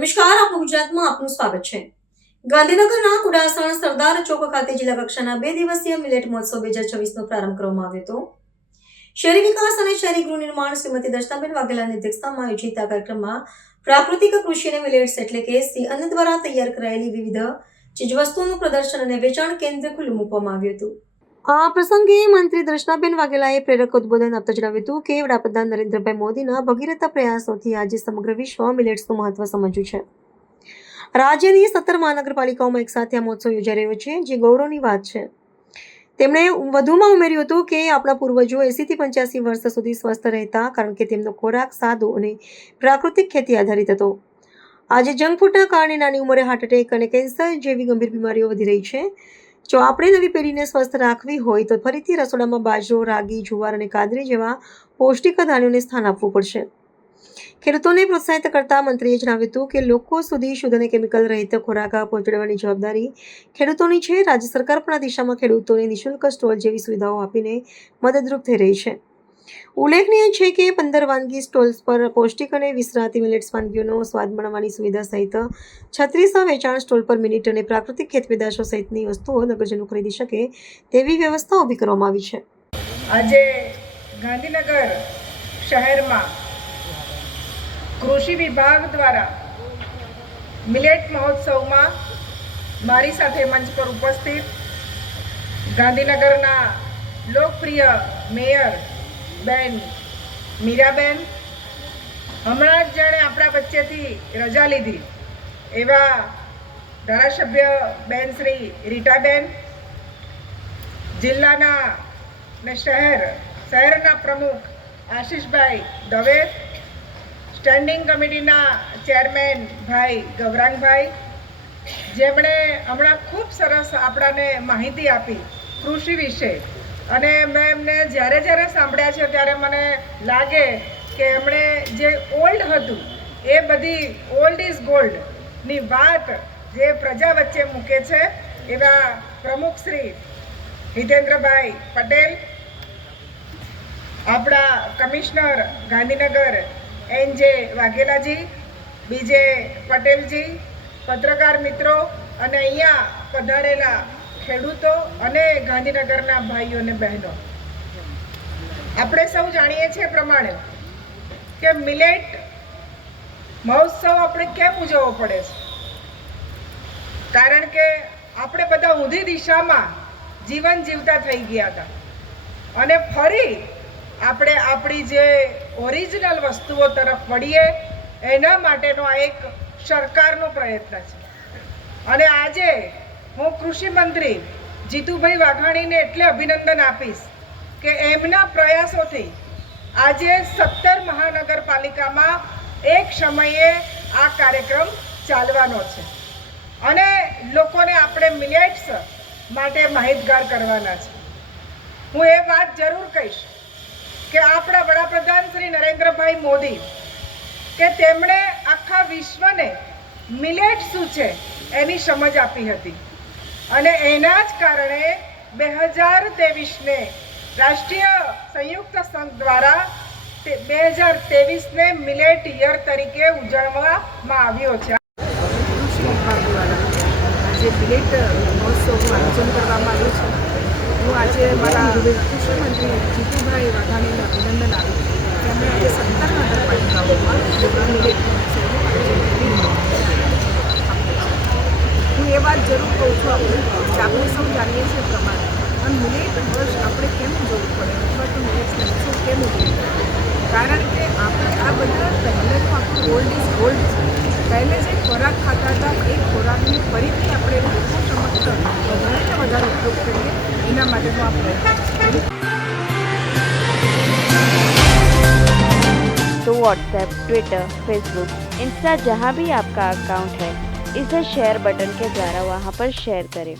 નમસ્કાર, આપનું ગુજરાતમાં આપનું સ્વાગત છે. ગાંધીનગરના કુડાસણ સરદાર ચોક ખાતે જિલ્લા કક્ષાના 2 દિવસીય મિલેટ મહોત્સવ 2026નો પ્રારંભ કરવામાં આવ્યો હતો. શહેરી વિકાસ અને શહેરી ગૃહ નિર્માણ શ્રીમતી દર્શનાબેન વાઘેલાની અધ્યક્ષતામાં આયોજિત આ કાર્યક્રમમાં પ્રાકૃતિક કૃષિ અને મિલેટ્સ એટલે કે શ્રી અન્ન દ્વારા તૈયાર કરાયેલી વિવિધ ચીજવસ્તુઓનું પ્રદર્શન અને વેચાણ કેન્દ્ર ખુલ્લું મૂકવામાં આવ્યું હતું. આ પ્રસંગે મંત્રી દર્શનાબેન વાઘેલાએ પ્રેરક ઉદબોધન આપતા જણાવ્યું હતું કે વડાપ્રધાન નરેન્દ્રભાઈ મોદીના ભગીરથ પ્રયાસોથી આજે સમગ્ર વિશ્વ મિલેટ્સનું મહત્વ સમજ્યું છે. રાજ્યની 17 મહાનગરપાલિકાઓમાં એકસાથે આ મહોત્સવ યોજાઈ રહ્યો છે, જે ગૌરવની વાત છે. તેમણે વધુમાં ઉમેર્યું હતું કે આપણા પૂર્વજો 80 થી 85 વર્ષ સુધી સ્વસ્થ રહેતા, કારણ કે તેમનો ખોરાક સાદો અને પ્રાકૃતિક ખેતી આધારિત હતો. આજે જંક ફૂડના કારણે નાની ઉંમરે હાર્ટ એટેક અને કેન્સર જેવી ગંભીર બીમારીઓ વધી રહી છે. જો આપણે નવી પેઢીને સ્વસ્થ રાખવી હોય તો ફરીથી રસોડામાં બાજરો, રાગી, જુવાર અને કાદરી જેવા પૌષ્ટિક ધાન્યોને સ્થાન આપવું પડશે. ખેડૂતોને પ્રોત્સાહિત કરતા મંત્રીએ જણાવ્યું હતું કે લોકો સુધી શુદ્ધ અને કેમિકલ રહિત ખોરાક પહોંચાડવાની જવાબદારી ખેડૂતોની છે. રાજ્ય સરકાર પણ આ દિશામાં ખેડૂતોને નિઃશુલ્ક સ્ટોલ જેવી સુવિધાઓ આપીને મદદરૂપ થઈ રહી છે. ઉલ્લેખનીય છે કે 15 વાનગી સ્ટોલ્સ પર પૌષ્ટિક અને વિસરાતી મિલેટ્સ વાનગીઓનો સ્વાદ માણવાની સુવિધા સહિત 36 વેચાણ સ્ટોલ પર મિનિટ અને પ્રાકૃતિક ખેતપેદાશો સહિતની વસ્તુઓ નગરજનો ખરીદી શકે તેવી વ્યવસ્થા ઊભી કરવામાં આવી છે. આજે ગાંધીનગર શહેરમાં કૃષિ વિભાગ દ્વારા મિલેટ મહોત્સવમાં મારી સાથે મંચ પર ઉપસ્થિત ગાંધીનગરના લોકપ્રિય મેયર બેન મીરાબેન, હમણાં જ જાણે આપણા વચ્ચેથી રજા લીધી એવા ધારાસભ્ય બેન શ્રી રીટાબેન, જિલ્લાના ને શહેરના પ્રમુખ આશીષભાઈ દવે, સ્ટેન્ડિંગ કમિટીના ચેરમેન ભાઈ ગૌરાંગભાઈ, જેમણે હમણાં ખૂબ સરસ આપણાને માહિતી આપી કૃષિ વિશે. અને મેં એમને જ્યારે સાંભળ્યા છે ત્યારે મને લાગે કે એમણે જે ઓલ્ડ હતું એ બધી ઓલ્ડ ઇઝ ગોલ્ડની વાત જે પ્રજા વચ્ચે મૂકે છે એવા પ્રમુખ શ્રી હિતેન્દ્રભાઈ પટેલ, આપણા કમિશનર ગાંધીનગર એન.જે. વાઘેલાજી, બીજે પટેલજી, પત્રકાર મિત્રો અને અહીંયા પધારેલા ખેડૂતો અને ગાંધીનગરના ભાઈઓ અને બહેનો, આપણે સૌ જાણીએ છીએ પ્રમાણે કે મિલેટ મહોત્સવ આપણે કેમ ઉજવવો પડે છે? કારણ કે આપણે બધા ઊંધી દિશામાં જીવન જીવતા થઈ ગયા હતા અને ફરી આપણે આપણી જે ઓરિજિનલ વસ્તુઓ તરફ વળીએ એના માટેનો આ એક સરકારનો પ્રયત્ન છે. અને આજે હું કૃષિ મંત્રી જીતુભાઈ વાઘાણીને એટલે અભિનંદન આપીશ કે એમના પ્રયાસોથી આજે 17 મહાનગરપાલિકામાં એક સમયે આ કાર્યક્રમ ચાલવાનો છે અને લોકોને આપણે મિલેટ્સ માટે માહિતગાર કરવાના છે. હું એ વાત જરૂર કહીશ કે આપણા વડાપ્રધાન શ્રી નરેન્દ્રભાઈ મોદી કે તેમણે આખા વિશ્વને મિલેટ શું છે એની સમજ આપી હતી અને એના જ કારણે 2023ને રાષ્ટ્રીય સંયુક્ત સંઘ દ્વારા 2023ને મિલેટ યર તરીકે ઉજવવામાં આવ્યો છે. આજે મિલેટ મહોત્સવનું આયોજન કરવામાં આવ્યું છે. હું આજે મારા કૃષિ મંત્રી જીતુભાઈ વાઘાણીને અભિનંદન આપું છું કે અમે આજે 17 નગરપાલિકાઓમાં મિલેટ મહોત્સવનું આયોજન કરી. હું એ વાત જરૂર કહું છું કે આપણે સૌ જાણીએ છીએ પ્રમાણે અને મિલેટ વર્ષ આપણે કેમ ઉજવવું પડે અથવા તો મિલેટ્સનો ઉત્સવ કેમ ઉજવવું પડે? કારણ કે આપણે આ બધા પહેલે તો આપણું ઓલ્ડ ઇઝ ગોલ્ડ છે. પહેલે જે ખોરાક ખાતા હતા એ ખોરાકને ફરીથી આપણે લોકો સમક્ષ વધારે ઉપયોગ કરીએ એના માટેનો આ પ્રયત્ન છે. तो व्हाट्सएप, ट्विटर, फेसबुक, इंस्टा जहाँ भी आपका अकाउंट है, इसे शेयर बटन के द्वारा वहाँ पर शेयर करें.